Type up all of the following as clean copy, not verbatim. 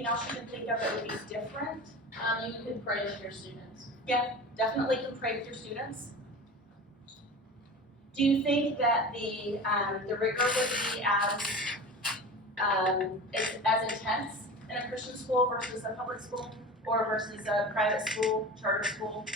anything else you can think of that would be different? You can pray with your students. Yeah, definitely can pray with your students. Do you think that the rigor would be as intense in a Christian school versus a public school, or versus a private school, charter school?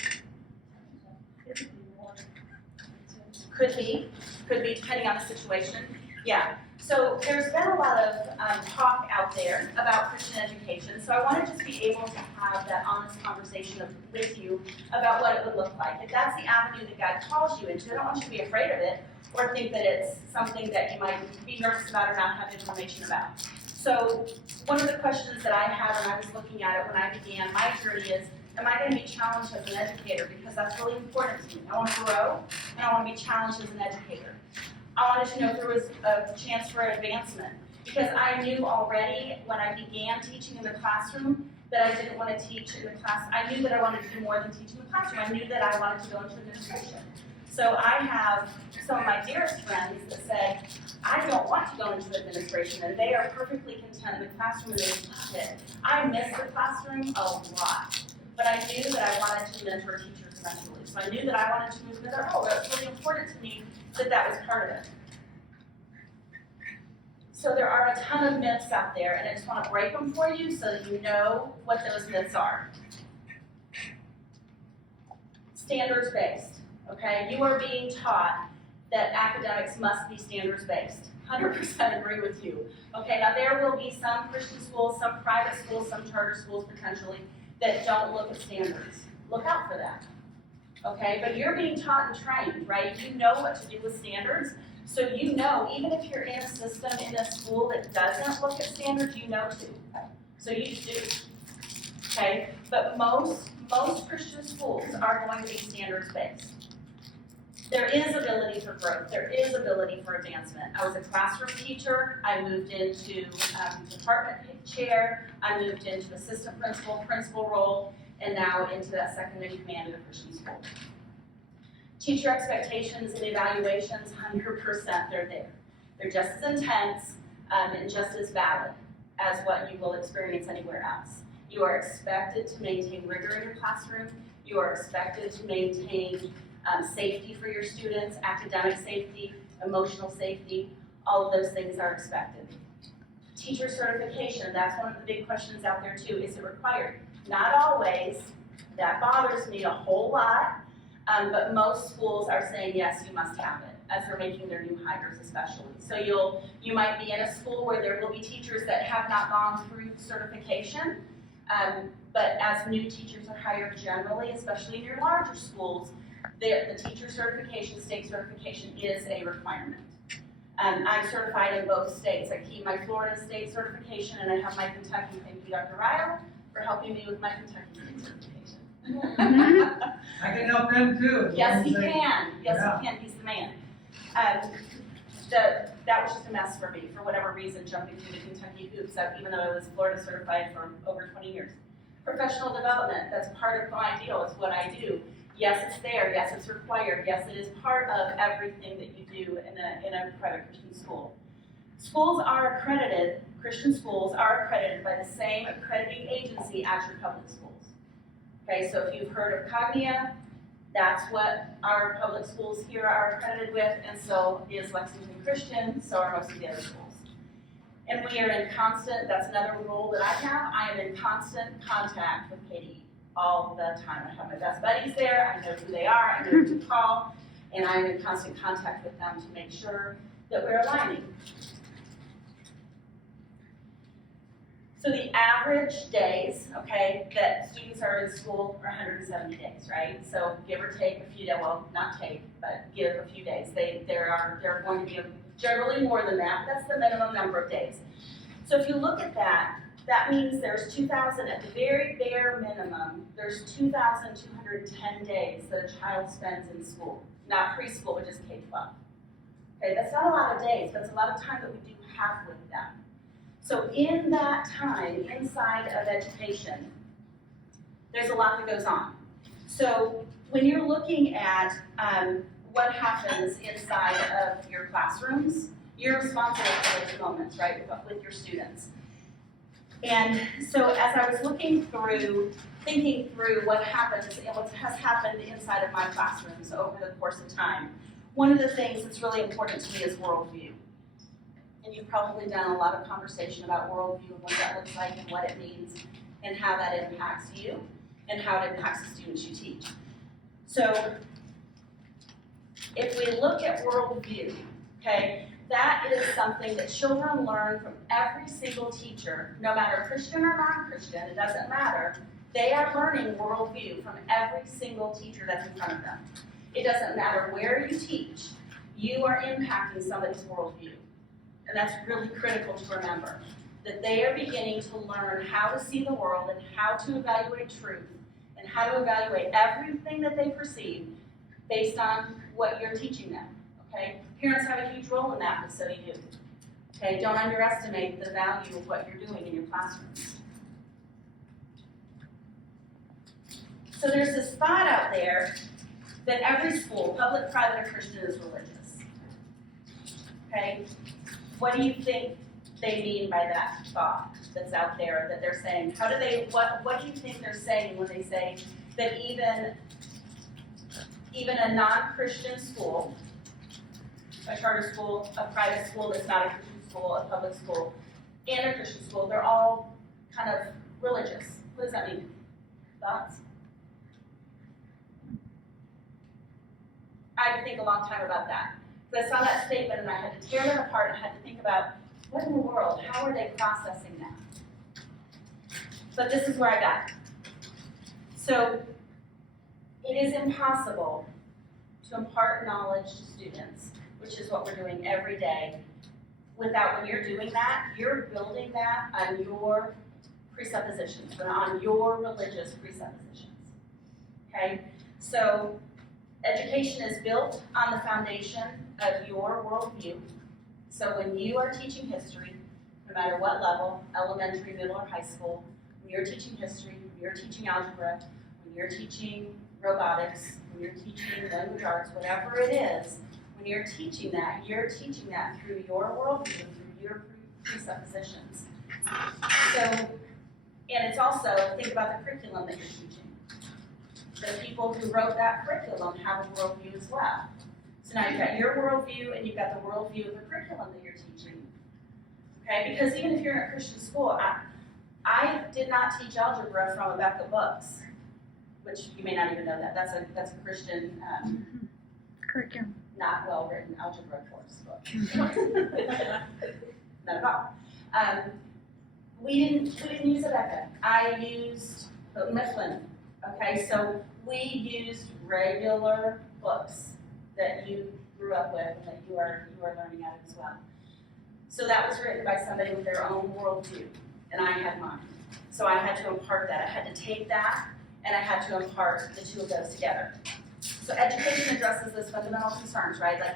Could be depending on the situation. Yeah. So there's been a lot of talk out there about Christian education. So I want to just be able to have that honest conversation with you about what it would look like. If that's the avenue that God calls you into, I don't want you to be afraid of it or think that it's something that you might be nervous about or not have information about. So one of the questions that I had when I was looking at it when I began my journey is, am I going to be challenged as an educator? Because that's really important to me. I want to grow and I want to be challenged as an educator. I wanted to know if there was a chance for advancement, because I knew already when I began teaching in the classroom that I didn't want to teach in the class. I knew that I wanted to do more than teach in the classroom. I knew that I wanted to go into administration. So I have some of my dearest friends that said, I don't want to go into administration, and they are perfectly content in the classroom and they love it. I miss the classroom a lot, but I knew that I wanted to mentor teachers eventually. So I knew that I wanted to move into their role. That was really important to me that was part of it. So there are a ton of myths out there, and I just want to break them for you so that you know what those myths are. Standards-based, okay? You are being taught that academics must be standards-based. 100% agree with you. Okay, now there will be some Christian schools, some private schools, some charter schools potentially that don't look at standards. Look out for that. Okay, but you're being taught and trained, right? You know what to do with standards. So you know, even if you're in a system, in a school that doesn't look at standards, you know to. So you do. Okay, but most Christian schools are going to be standards-based. There is ability for growth. There is ability for advancement. I was a classroom teacher. I moved into department chair. I moved into assistant principal role, and now into that second in command of a Christian school. Teacher expectations and evaluations, 100% they're there. They're just as intense and just as valid as what you will experience anywhere else. You are expected to maintain rigor in your classroom. You are expected to maintain safety for your students, academic safety, emotional safety. All of those things are expected. Teacher certification, that's one of the big questions out there too. Is it required? Not always. That bothers me a whole lot, but most schools are saying yes, you must have it, as they're making their new hires especially. So you might be in a school where there will be teachers that have not gone through certification, but as new teachers are hired generally, especially in your larger schools, the teacher certification, state certification is a requirement. I'm certified in both states. I keep my Florida state certification and I have my Kentucky. Thank you, Dr. Ryle, for helping me with my Kentucky state certification. I can help them too. Yes, he can. Yes, he can. He's the man. That was just a mess for me, for whatever reason, jumping through the Kentucky hoops, even though I was Florida certified for over 20 years. Professional development, that's part of my deal. It's what I do. Yes, it's there. Yes, it's required. Yes, it is part of everything that you do in a private Christian school. Schools are accredited, Christian schools are accredited by the same accrediting agency as your public schools. Okay, so if you've heard of Cognia, that's what our public schools here are accredited with, and so is Lexington Christian, so are most of the other schools. And we are in constant, that's another role that I have, I am in constant contact with KDE all the time. I have my best buddies there, I know who they are, I know who to call, and I'm in constant contact with them to make sure that we're aligning. So the average days, okay, that students are in school are 170 days, right? So give or take a few days, well, not take, but give a few days. There are going to be generally more than that. That's the minimum number of days. So if you look at that, that means there's 2,000, at the very bare minimum, there's 2,210 days that a child spends in school. Not preschool, but just K-12. Okay, that's not a lot of days, but it's a lot of time that we do have with them. So in that time, inside of education, there's a lot that goes on. So when you're looking at what happens inside of your classrooms, you're responsible for those moments, right, with your students. And so as I was thinking through what happens and what has happened inside of my classrooms over the course of time, one of the things that's really important to me is worldview. And you've probably done a lot of conversation about worldview and what that looks like and what it means and how that impacts you and how it impacts the students you teach. So if we look at worldview, okay, that is something that children learn from every single teacher, no matter Christian or non-Christian, it doesn't matter. They are learning worldview from every single teacher that's in front of them. It doesn't matter where you teach, you are impacting somebody's worldview. And that's really critical to remember, that they are beginning to learn how to see the world and how to evaluate truth and how to evaluate everything that they perceive based on what you're teaching them, okay? Parents have a huge role in that, but so do you. Okay, don't underestimate the value of what you're doing in your classrooms. So there's this thought out there that every school, public, private, or Christian, is religious. Okay? What do you think they mean by that thought that's out there that they're saying? What do you think they're saying when they say that even a non-Christian school, a charter school, a private school that's not a Christian school, a public school, and a Christian school, they're all kind of religious? What does that mean? Thoughts? I had to think a long time about that. Because I saw that statement and I had to tear it apart and I had to think about, what in the world, how are they processing that? But this is where I got. So, it is impossible to impart knowledge to students, which is what we're doing every day, without, when you're doing that, you're building that on your presuppositions, on your religious presuppositions. Okay? So, education is built on the foundation of your worldview. So when you are teaching history, no matter what level, elementary, middle, or high school, when you're teaching history, when you're teaching algebra, when you're teaching robotics, when you're teaching language arts, whatever it is, when you're teaching that through your worldview, through your presuppositions. So, and it's also, think about the curriculum that you're teaching. The people who wrote that curriculum have a worldview as well. So now you've got your worldview and you've got the worldview of the curriculum that you're teaching. Okay, because even if you're in a Christian school, I did not teach algebra from a Becca books, which you may not even know that. That's a Christian curriculum. Not well-written algebra course book. Not at all. We didn't use a Becca. I used Houghton Mifflin. Okay, so we used regular books that you grew up with and that you are learning out of as well. So that was written by somebody with their own worldview, and I had mine. So I had to impart that. I had to take that, and I had to impart the two of those together. So education addresses those fundamental concerns, right? Like,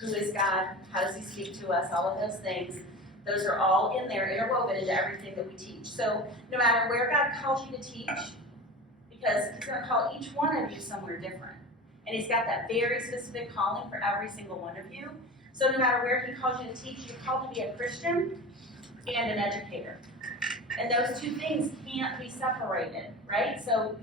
who is God? How does He speak to us? All of those things. Those are all in there, interwoven into everything that we teach. So no matter where God calls you to teach, because He's going to call each one of you somewhere different. And He's got that very specific calling for every single one of you. So no matter where He calls you to teach, you're called to be a Christian and an educator. And those two things can't be separated, right? So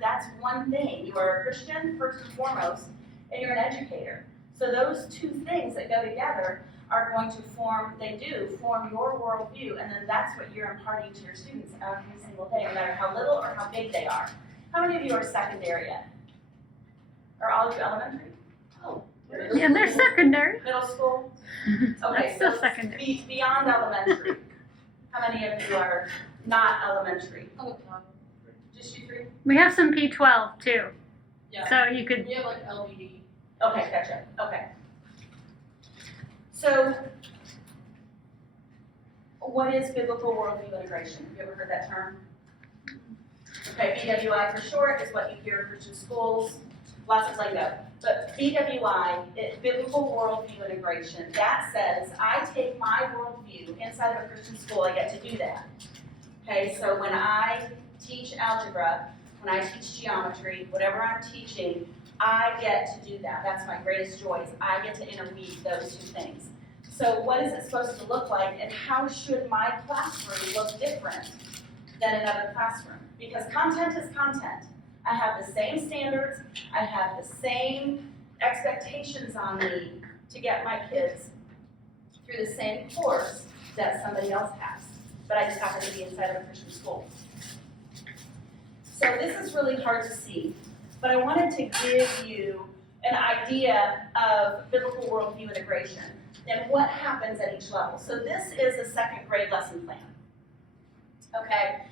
that's one thing. You are a Christian, first and foremost, and you're an educator. So those two things that go together are going to form your worldview, and then that's what you're imparting to your students every single day, no matter how little or how big they are. How many of you are secondary yet? Are all of you elementary? Oh. Yeah, they're secondary. Middle school? Okay, That's still so secondary. beyond elementary. How many of you are not elementary? Just you three? We have some P12 too. Yeah. So you could. We have like LBD. Okay, gotcha. Okay. So, what is biblical worldview integration? Have you ever heard that term? Okay, BWI for short is what you hear in Christian schools. Lots of lingo. But BWI, biblical worldview integration, that says I take my worldview inside of a Christian school, I get to do that. Okay, so when I teach algebra, when I teach geometry, whatever I'm teaching, I get to do that. That's my greatest joy, is I get to interweave those two things. So what is it supposed to look like, and how should my classroom look different than another classroom? Because content is content. I have the same standards, I have the same expectations on me to get my kids through the same course that somebody else has, but I just happen to be inside of a Christian school. So this is really hard to see, but I wanted to give you an idea of biblical worldview integration and what happens at each level. So this is a second grade lesson plan, okay?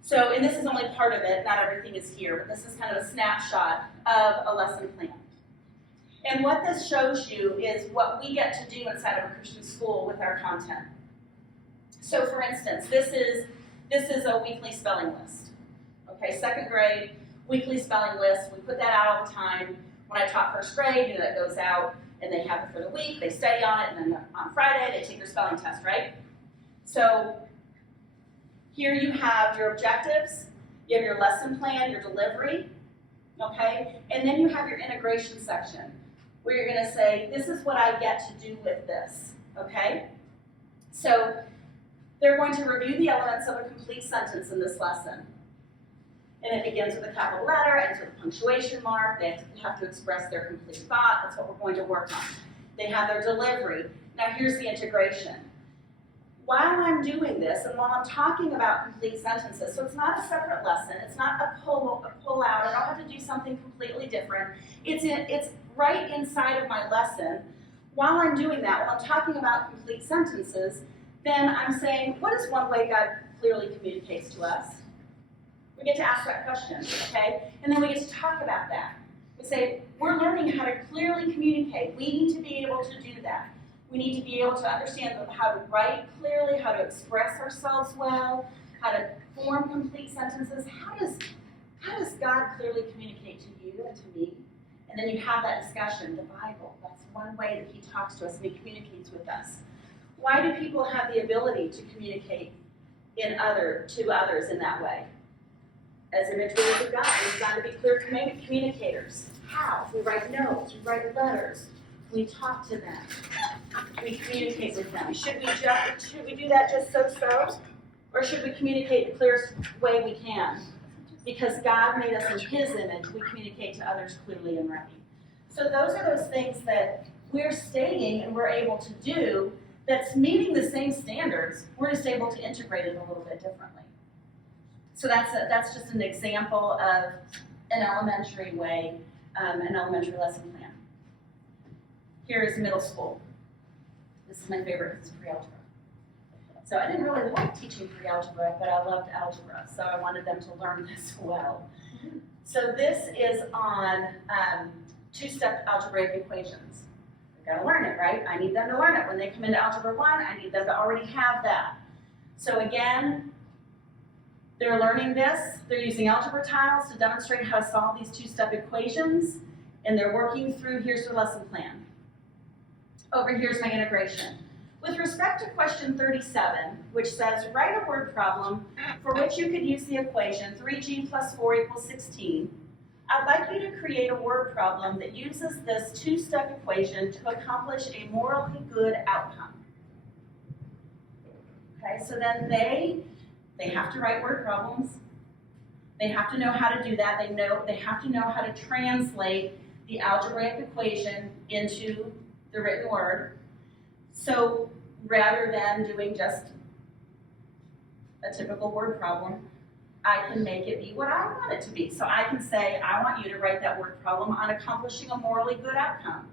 So, and this is only part of it, not everything is here, but this is kind of a snapshot of a lesson plan. And what this shows you is what we get to do inside of a Christian school with our content. So for instance, this is a weekly spelling list. Okay, second grade, weekly spelling list. We put that out all the time. When I taught first grade, that goes out and they have it for the week, they study on it, and then on Friday they take their spelling test, right? So here you have your objectives, you have your lesson plan, your delivery, okay? And then you have your integration section, where you're gonna say, this is what I get to do with this, okay? So they're going to review the elements of a complete sentence in this lesson. And it begins with a capital letter, ends with a punctuation mark, they have to express their complete thought, that's what we're going to work on. They have their delivery. Now here's the integration. While I'm doing this, and while I'm talking about complete sentences, so it's not a separate lesson, it's not a pull out, I don't have to do something completely different. It's right inside of my lesson. While I'm doing that, while I'm talking about complete sentences, then I'm saying, what is one way God clearly communicates to us? We get to ask that question, okay? And then we get to talk about that. We say, we're learning how to clearly communicate. We need to be able to do that. We need to be able to understand how to write clearly, how to express ourselves well, how to form complete sentences. How does God clearly communicate to you and to me? And then you have that discussion, the Bible. That's one way that he talks to us and he communicates with us. Why do people have the ability to communicate to others in that way? As imageries of God, we've got to be clear communicators. How? We write notes, we write letters, we talk to them, we communicate with them. Should we do that just so? Or should we communicate the clearest way we can? Because God made us in his image, we communicate to others clearly and right. So those are those things that we're stating and we're able to do that's meeting the same standards, we're just able to integrate it a little bit differently. So that's just an example of an elementary way, an elementary lesson plan. Here is middle school. This is my favorite, it's pre-algebra. So I didn't really like teaching pre-algebra, but I loved algebra, so I wanted them to learn this well. So this is on two-step algebraic equations. They've got to learn it, right? I need them to learn it. When they come into Algebra 1, I need them to already have that. So again, they're learning this. They're using algebra tiles to demonstrate how to solve these two-step equations, and they're working through, here's their lesson plan. Over here's my integration. With respect to question 37, which says, write a word problem for which you could use the equation 3g plus 4 equals 16, I'd like you to create a word problem that uses this two-step equation to accomplish a morally good outcome. Okay, so then they have to write word problems. They have to know how to do that. They have to know how to translate the algebraic equation into the written word. So rather than doing just a typical word problem, I can make it be what I want it to be. So I can say, I want you to write that word problem on accomplishing a morally good outcome.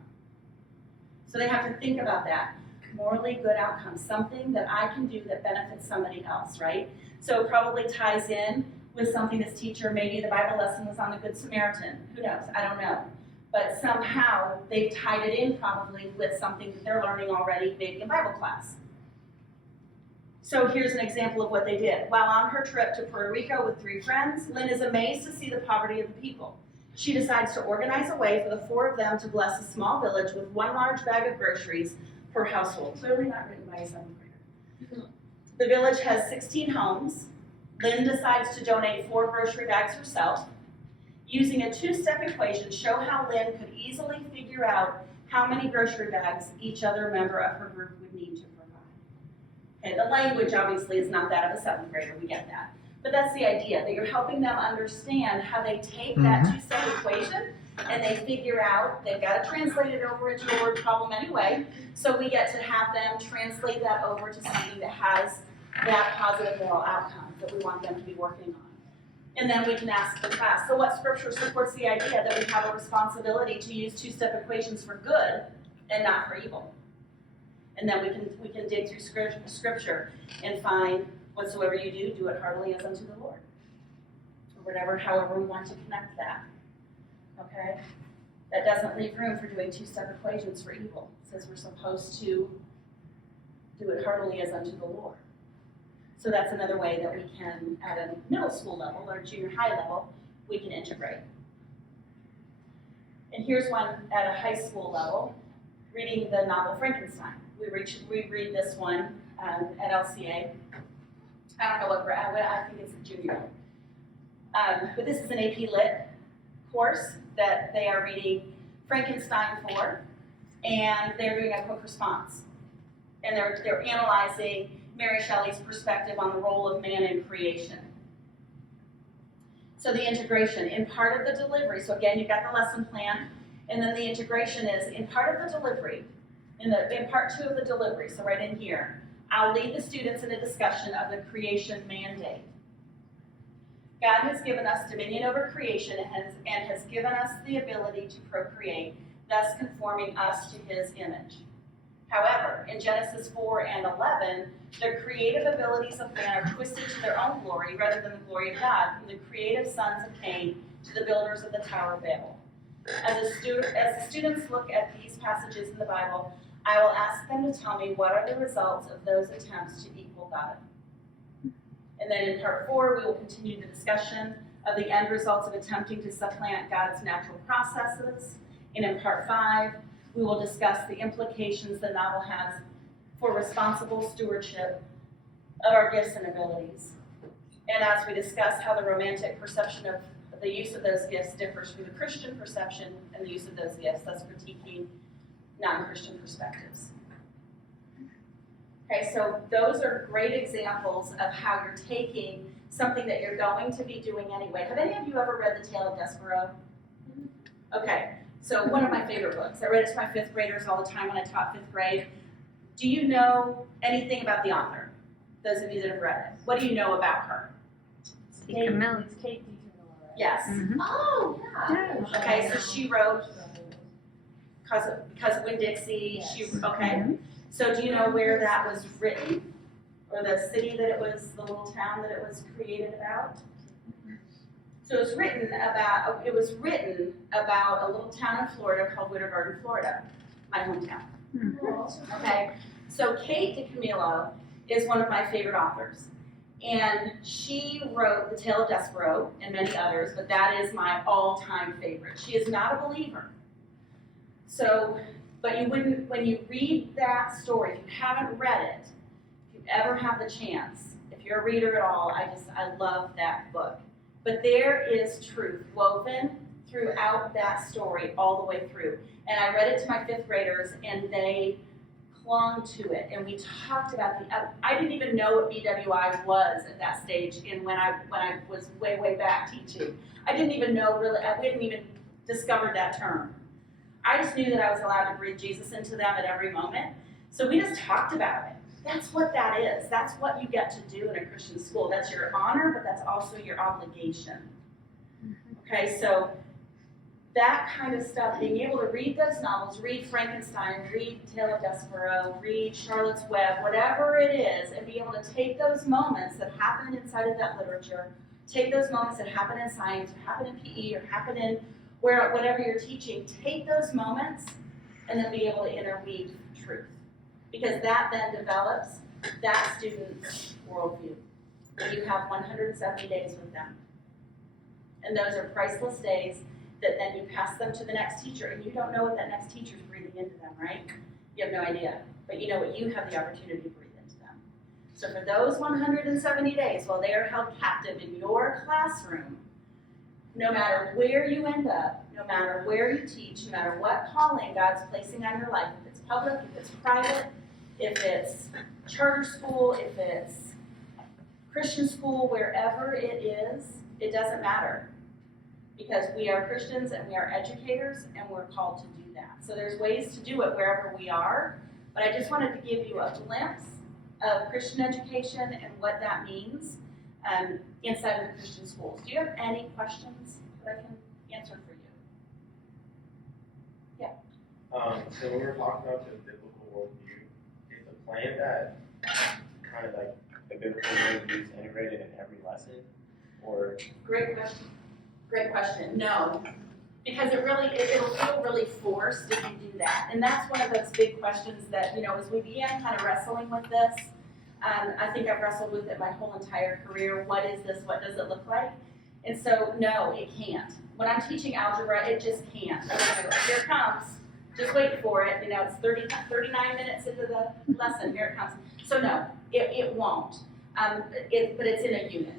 So they have to think about that. Morally good outcome, something that I can do that benefits somebody else, right? So it probably ties in with something this teacher, maybe the Bible lesson was on the Good Samaritan. Who knows? I don't know. But somehow they've tied it in probably with something that they're learning already, maybe in Bible class. So here's an example of what they did. While on her trip to Puerto Rico with 3 friends, Lynn is amazed to see the poverty of the people. She decides to organize a way for the 4 of them to bless a small village with 1 large bag of groceries per household. Clearly not written by a 7th grader. The village has 16 homes. Lynn decides to donate 4 grocery bags herself. Using a 2-step equation, show how Lynn could easily figure out how many grocery bags each other member of her group would need to provide. Okay, the language obviously is not that of a seventh grader, we get that. But that's the idea, that you're helping them understand how they take that two-step equation and they figure out, they've got to translate it over into a word problem anyway, so we get to have them translate that over to something that has that positive moral outcome that we want them to be working on. And then we can ask the class, so what scripture supports the idea that we have a responsibility to use two-step equations for good and not for evil? And then we can dig through scripture and find whatsoever you do, do it heartily as unto the Lord. Or whatever, however we want to connect that. Okay? That doesn't leave room for doing two-step equations for evil. It says we're supposed to do it heartily as unto the Lord. So that's another way that we can, at a middle school level or junior high level, we can integrate. And here's one at a high school level, reading the novel Frankenstein. We read this one at LCA. I don't know what grade, I think it's a junior. But this is an AP Lit course that they are reading Frankenstein for, and they're doing a quick response. And they're analyzing Mary Shelley's perspective on the role of man in creation. So the integration, in part of the delivery, so again, you've got the lesson plan, and then the integration is, in part of the delivery, in part 2 of the delivery, so right in here, I'll lead the students in a discussion of the creation mandate. God has given us dominion over creation and has given us the ability to procreate, thus conforming us to his image. However, in Genesis 4 and 11, the creative abilities of man are twisted to their own glory rather than the glory of God, from the creative sons of Cain to the builders of the Tower of Babel. As the students look at these passages in the Bible, I will ask them to tell me what are the results of those attempts to equal God. And then in part 4, we will continue the discussion of the end results of attempting to supplant God's natural processes. And in part 5, we will discuss the implications the novel has for responsible stewardship of our gifts and abilities. And as we discuss how the romantic perception of the use of those gifts differs from the Christian perception and the use of those gifts, thus critiquing non-Christian perspectives. Okay, so those are great examples of how you're taking something that you're going to be doing anyway. Have any of you ever read The Tale of Despereaux? Okay, so one of my favorite books. I read it to my 5th graders all the time when I taught 5th grade. Do you know anything about the author? Those of you that have read it. What do you know about her? Kate Camilla. It's Kate DiCamillo, right? Yes. Oh, yeah. Okay, so she wrote Because of Winn-Dixie. Yes. Okay. So do you know where that was written? Or the city that it was, the little town that it was created about? So it was written about a little town in Florida called Winter Garden, Florida, my hometown. Okay, so Kate DiCamillo is one of my favorite authors. And she wrote The Tale of Despereaux and many others, but that is my all-time favorite. She is not a believer. So, but you wouldn't, when you read that story, if you haven't read it, if you ever have the chance, if you're a reader at all, I love that book. But there is truth woven throughout that story all the way through. And I read it to my 5th graders, and they clung to it. And we talked about I didn't even know what BWI was at that stage when I was way back teaching. I didn't even know really, we hadn't even discovered that term. I just knew that I was allowed to breathe Jesus into them at every moment. So we just talked about it. That's what that is. That's what you get to do in a Christian school. That's your honor, but that's also your obligation. Okay, so that kind of stuff, being able to read those novels, read Frankenstein, read Tale of Despereaux, read Charlotte's Web, whatever it is, and be able to take those moments that happen inside of that literature, take those moments that happen in science, or happen in PE, or happen in whatever you're teaching, take those moments and then be able to interweave truth. Because that then develops that student's worldview. You have 170 days with them. And those are priceless days that then you pass them to the next teacher, and you don't know what that next teacher's breathing into them, right? You have no idea. But you know what you have the opportunity to breathe into them. So for those 170 days, while they are held captive in your classroom, no matter where you end up, no matter where you teach, no matter what calling God's placing on your life, if it's public, if it's private, if it's charter school, if it's Christian school, wherever it is, it doesn't matter. Because we are Christians and we are educators and we're called to do that. So there's ways to do it wherever we are, but I just wanted to give you a glimpse of Christian education and what that means inside of the Christian schools. Do you have any questions that I can answer for you? So when we're talking about the biblical worldview, is the plan that kind of like the biblical worldview is integrated in every lesson, or? Great question. Great question. No, because it'll feel really forced if you do that. And that's one of those big questions that, as we began kind of wrestling with this, I think I've wrestled with it my whole entire career. What is this? What does it look like? And so, no, it can't. When I'm teaching algebra, it just can't. Here it comes. Just wait for it. It's 39 minutes into the lesson. Here it comes. So, no, it won't. But it's in a unit.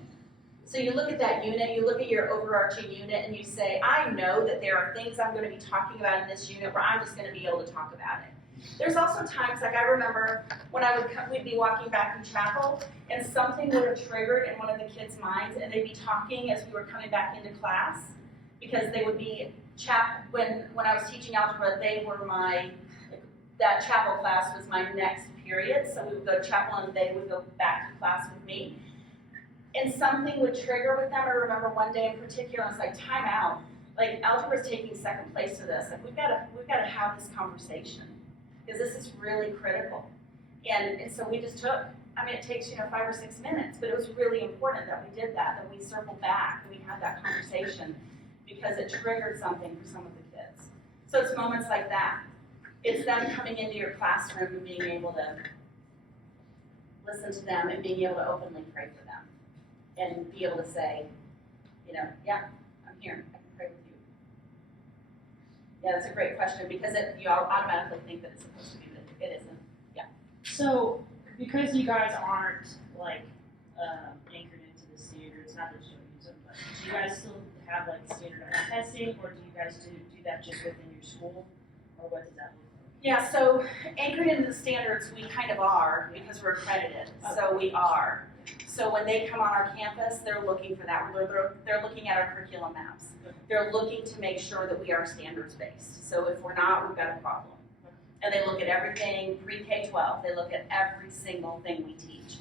So you look at that unit, you look at your overarching unit, and you say, I know that there are things I'm going to be talking about in this unit where I'm just going to be able to talk about it. There's also times, like I remember when we'd be walking back in chapel, and something would have triggered in one of the kids' minds, and they'd be talking as we were coming back into class, because they would be when I was teaching algebra, that chapel class was my next period, so we would go to chapel and they would go back to class with me. And something would trigger with them. I remember one day in particular, I was like, time out. Like, algebra is taking second place to this. Like, we've got to have this conversation, because this is really critical. And so we just took, it takes, 5 or 6 minutes, but it was really important that we did that we circled back, and we had that conversation, because it triggered something for some of the kids. So it's moments like that. It's them coming into your classroom and being able to listen to them and being able to openly pray for them. And be able to say, yeah, I'm here, I can pray with you. Yeah, that's a great question, because you automatically think that it's supposed to be, but it isn't. Yeah. So, because you guys aren't anchored into the standards, not that you don't use them, but do you guys still have standardized testing, or do you guys do that just within your school, or what does that look like? Yeah, so anchored into the standards, we kind of are, because we're accredited, so we are. So when they come on our campus, they're looking for that. They're looking at our curriculum maps. They're looking to make sure that we are standards-based. So if we're not, we've got a problem. And they look at everything pre-K-12. They look at every single thing we teach.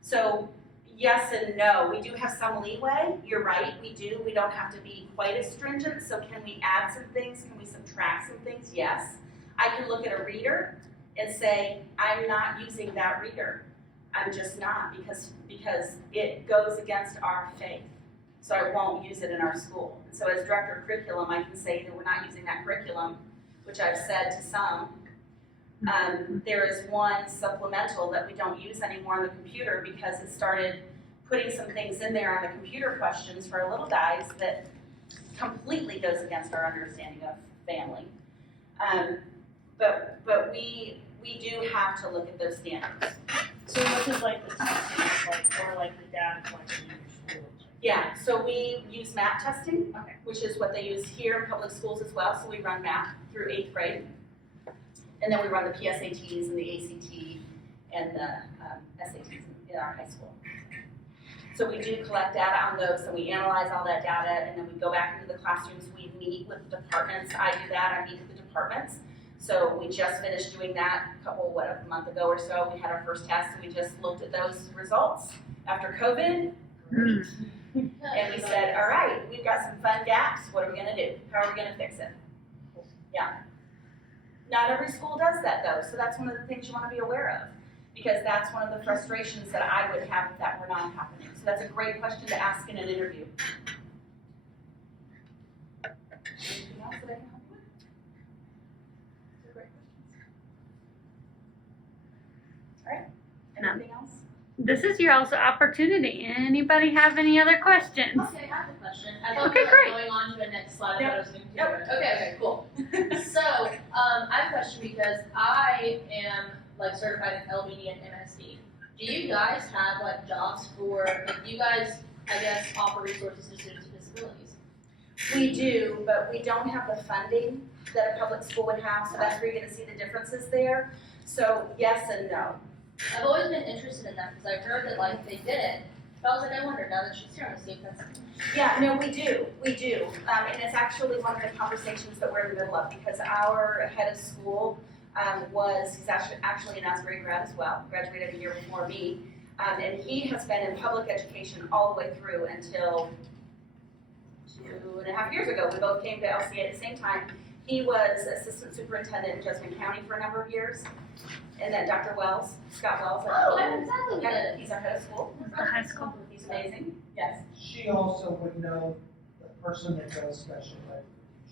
So yes and no. We do have some leeway. You're right, we do. We don't have to be quite as stringent. So can we add some things? Can we subtract some things? Yes. I can look at a reader and say, I'm not using that reader. I'm just not, because it goes against our faith. So I won't use it in our school. And so as director of curriculum, I can say that we're not using that curriculum, which I've said to some. There is one supplemental that we don't use anymore on the computer, because it started putting some things in there on the computer questions for our little guys that completely goes against our understanding of family. But we do have to look at those standards. So what does the testing look like, or the data collection in your school? Yeah, so we use MAP testing, Okay. which is what they use here in public schools as well. So we run MAP through 8th grade. And then we run the PSATs and the ACT and the SATs in our high school. So we do collect data on those, and we analyze all that data, and then we go back into the classrooms. We meet with departments. I do that. I meet with the departments. So we just finished doing that a month ago or so. We had our first test, and we just looked at those results after COVID. Mm. And we said, all right, we've got some fun gaps. What are we going to do? How are we going to fix it? Yeah. Not every school does that, though, so that's one of the things you want to be aware of, because that's one of the frustrations that I would have if that were not happening. So that's a great question to ask in an interview. Anything else that I can help with? Those are great questions. All right. No. Anything else? This is your also opportunity. Anybody have any other questions? Okay, I have a question. I thought Okay, we were great. going on to the next slide. I thought I was going to do Yep. it. Okay, cool. So, I have a question because I am certified in LBD and MSD. Do you guys have jobs for, do you guys, I guess, offer resources to students with disabilities? We do, but we don't have the funding that a public school would have, so that's where you're gonna see the differences there. So yes and no. I've always been interested in that because I've heard that like they did it. But I was like, I wonder now that she's here, I'm gonna see if that's. Yeah, no, we do. And it's actually one of the conversations that we're in the middle of, because our head of school, he's actually an Asbury grad as well, graduated a year before me. And he has been in public education all the way through until 2.5 years ago. We both came to LCA at the same time. He was assistant superintendent in Jessamine County for a number of years. And then Dr. Wells, Scott Wells. Oh, I know exactly what Yeah, it is. he's our head of school. The high school. He's amazing. Yes. She also would know the person that does special ed.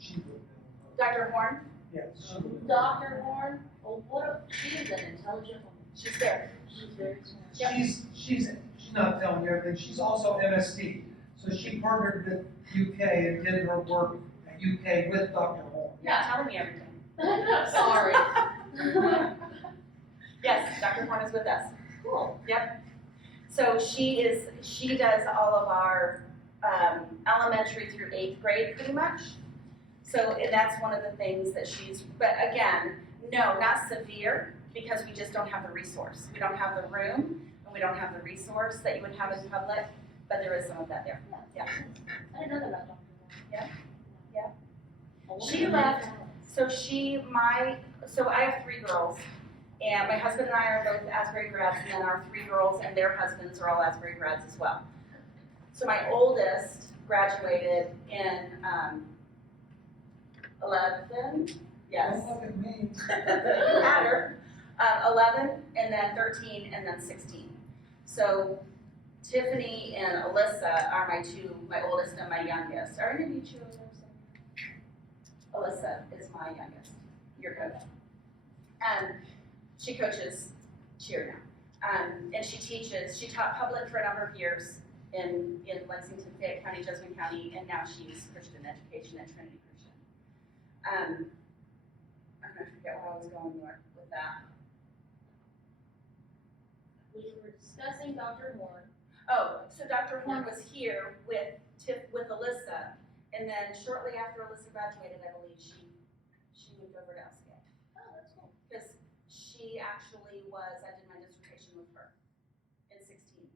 She would know. Dr. Horn, Yes, she would know. Dr. Warren, oh, she is an intelligent woman. she's there. She's very smart. Yep. She's not telling you everything. She's also MSD. So she partnered with UK and did her work at UK with Dr. Horn. You're not telling me everything. Sorry. Yes, Dr. Horn is with us. Cool. So she does all of our elementary through 8th grade pretty much. So and that's one of the things that but again, no, not severe, because we just don't have the resource. We don't have the room, and we don't have the resource that you would have in public, but there is some of that there. Yeah. I didn't know that about Dr. Warren. Yeah. Yeah. She left. So so I have 3 girls, and my husband and I are both Asbury grads, and then our 3 girls and their husbands are all Asbury grads as well. So my oldest graduated in 11, yes. Don't look at me. Matter, 11, and then 13, and then 16. So Tiffany and Alyssa are my oldest and my youngest. Are any of you children? Alyssa is my youngest. You're good. She coaches cheer now. And she taught public for a number of years in Lexington, Fayette County, Jessamine County, and now she's Christian education at Trinity Christian. I'm gonna forget where I was going with that. We were discussing Dr. Warren. Oh, so Dr. Horn was here with Alyssa, and then shortly after Alyssa graduated, I believe she moved over to LCA. Oh, that's cool. Because she actually I did my dissertation with her in 16.